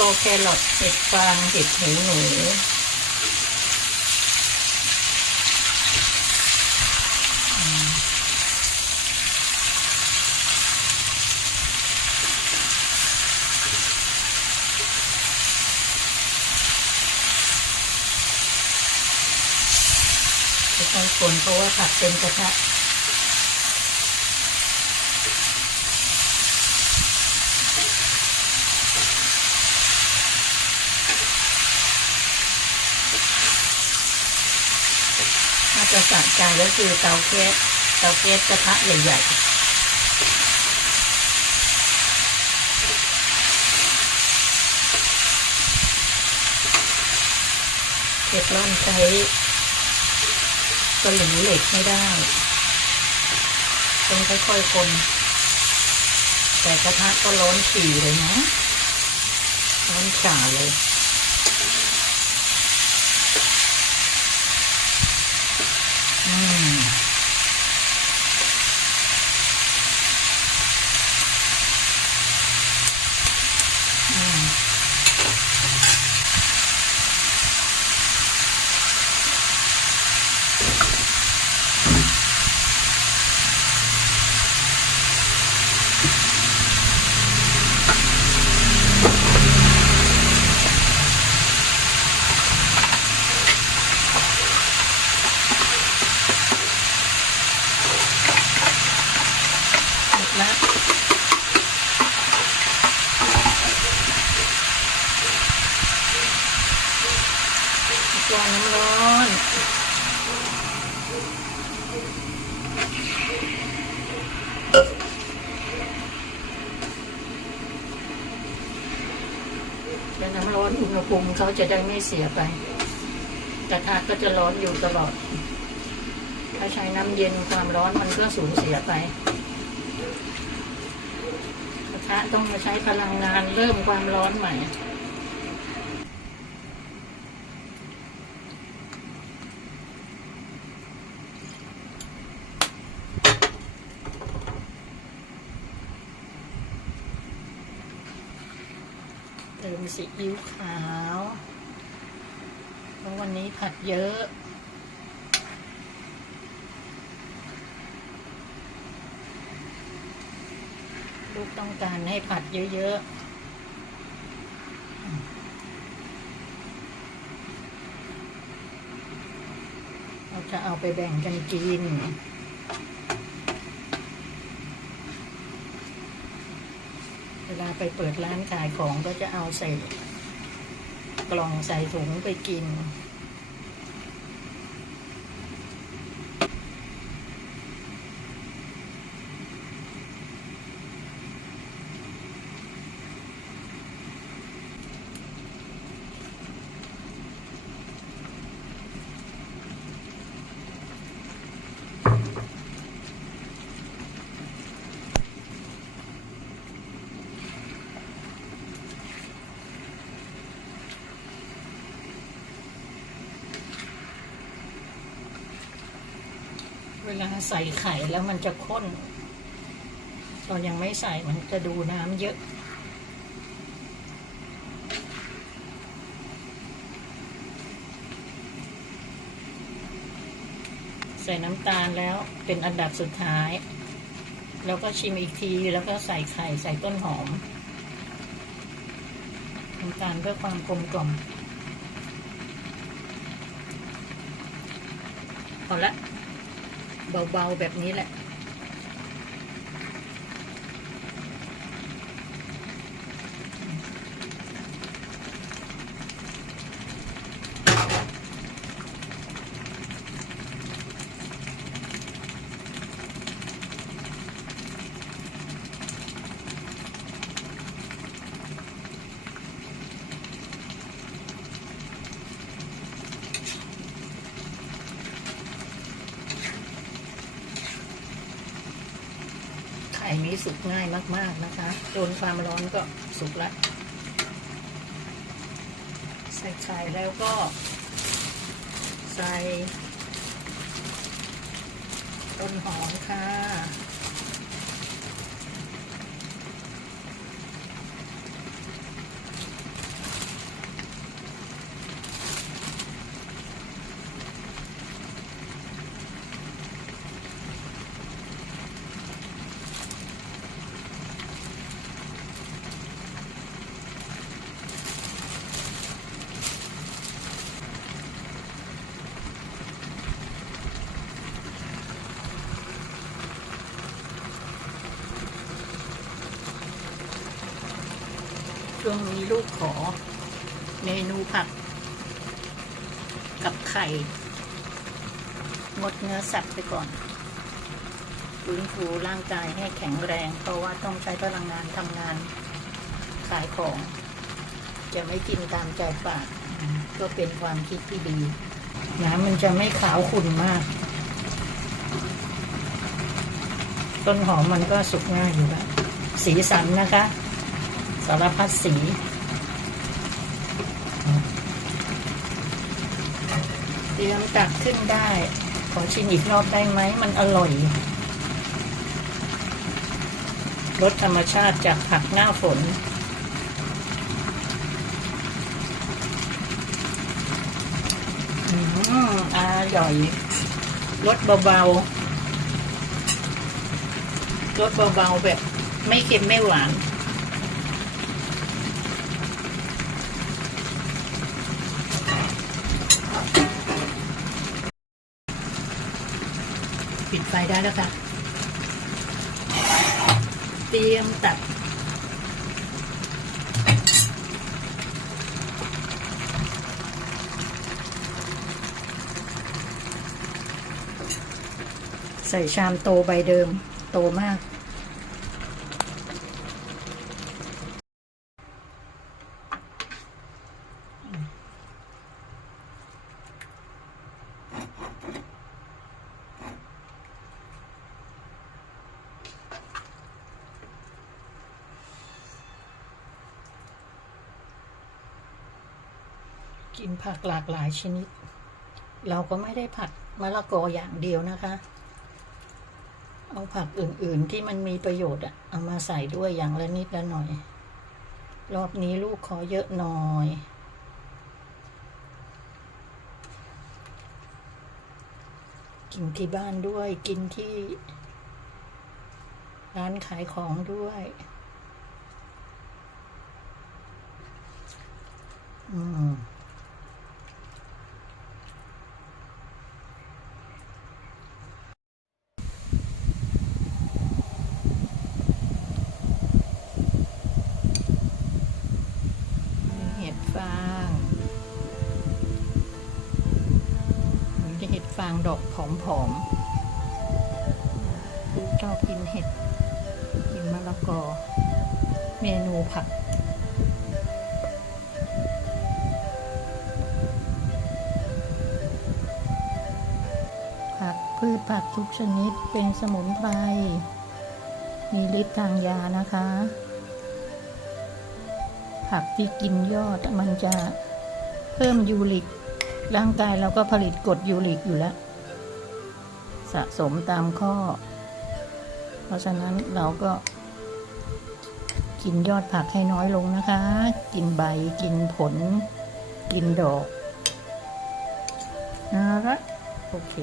รแครอทเห็ดฟางเห็ดหูหนูอืมจะต้องคนเพราะว่าผัดเป็นกระทะ จะสั่งใจก็คือเตาแก๊สเตาแก๊สกระทะใหญ่ๆเก็บร่อนใช้ตะหลิวเหล็กไม่ได้ ต้องค่อยๆคน แต่กระทะก็ร้อนฉี่เลยนะ ร้อนฉ่าเลย อืมอืมหมดแล้วกรองน้ำร้อนแล้วน้ำร้ อุณหภูมิเขาจะได้ไม่เสียไป กระทะก็จะร้อนอยู่ตลอด ถ้าใช้น้ำเย็นความร้อนมันก็สูญเสียไป กระทะต้องมาใช้พลังงานเริ่มความร้อนใหม่ ซีอิ๊วขาวเพราะวันนี้ผัดเยอะลูกต้องการให้ผัดเยอะๆ เราจะเอาไปแบ่งกันกิน เวลา ไปเปิดร้านขายของก็จะเอาใส่กล่องใส่ถุงไปกิน เวลาใส่ไข่แล้วมันจะข้นตอนยังไม่ใส่มันจะดูน้ำเยอะ ใส่น้ำตาลแล้วเป็นอันดับสุดท้าย แล้วก็ชิมอีกทีแล้วก็ใส่ไข่ใส่ต้นหอมน้ำตาลเพื่อความกลมกล่อมพอละ เบาๆแบบนี้แหละ ไข่นี้สุกง่ายมากๆนะคะโดนความร้อนก็สุกแล้วใส่ไข่แล้วก็ ใส่ต้นหอมค่ะ ช่วงนี้ลูกขอ เมนูผัก กับไข่งดเนื้อสัตว์ไปก่อนฟื้นฟูร่างกายให้แข็งแรง เพราะว่าต้องใช้พลังงานทำงานขายของ จะไม่กินตามใจปากก็เป็นความคิดที่ดี น้ำมันจะไม่ขาวขุ่นมาก ต้นหอมมันก็สุกง่ายอยู่แล้วสีสันนะคะ สารพัดสีเตรียมตักขึ้นได้ ขอชิมอีกรอบได้ไหม มันอร่อยรสธรรมชาติจากผักหน้าฝนอืมอร่อย รสเบาๆ รสเบาๆแบบไม่เค็มไม่หวาน ปิดไฟได้แล้วค่ะ เตรียมตัด ใส่ชามโตใบเดิม โตมาก กินผักหลากหลายชนิด เราก็ไม่ได้ผัดมะละกออย่างเดียวนะคะ เอาผักอื่นๆที่มันมีประโยชน์อะเอามาใส่ด้วยอย่างละนิดละหน่อย รอบนี้ลูกขอเยอะหน่อยกินที่บ้านด้วยกินที่ ร้านขายของด้วย อืม ฟางดอกผอมๆกชอบกินเห็ด กินมะละกอ เมนูผักผักพืชผักทุกชนิดเป็นสมุนไพร มีฤทธิ์ทางยานะคะ ผักที่กินยอดมันจะเพิ่มยูริก ร่างกายเราก็ผลิตกรดยูริกอยู่แล้ว สะสมตามข้อ เพราะฉะนั้นเราก็กินยอดผักให้น้อยลงนะคะ กินใบ กินผล กินดอกนะละโอเค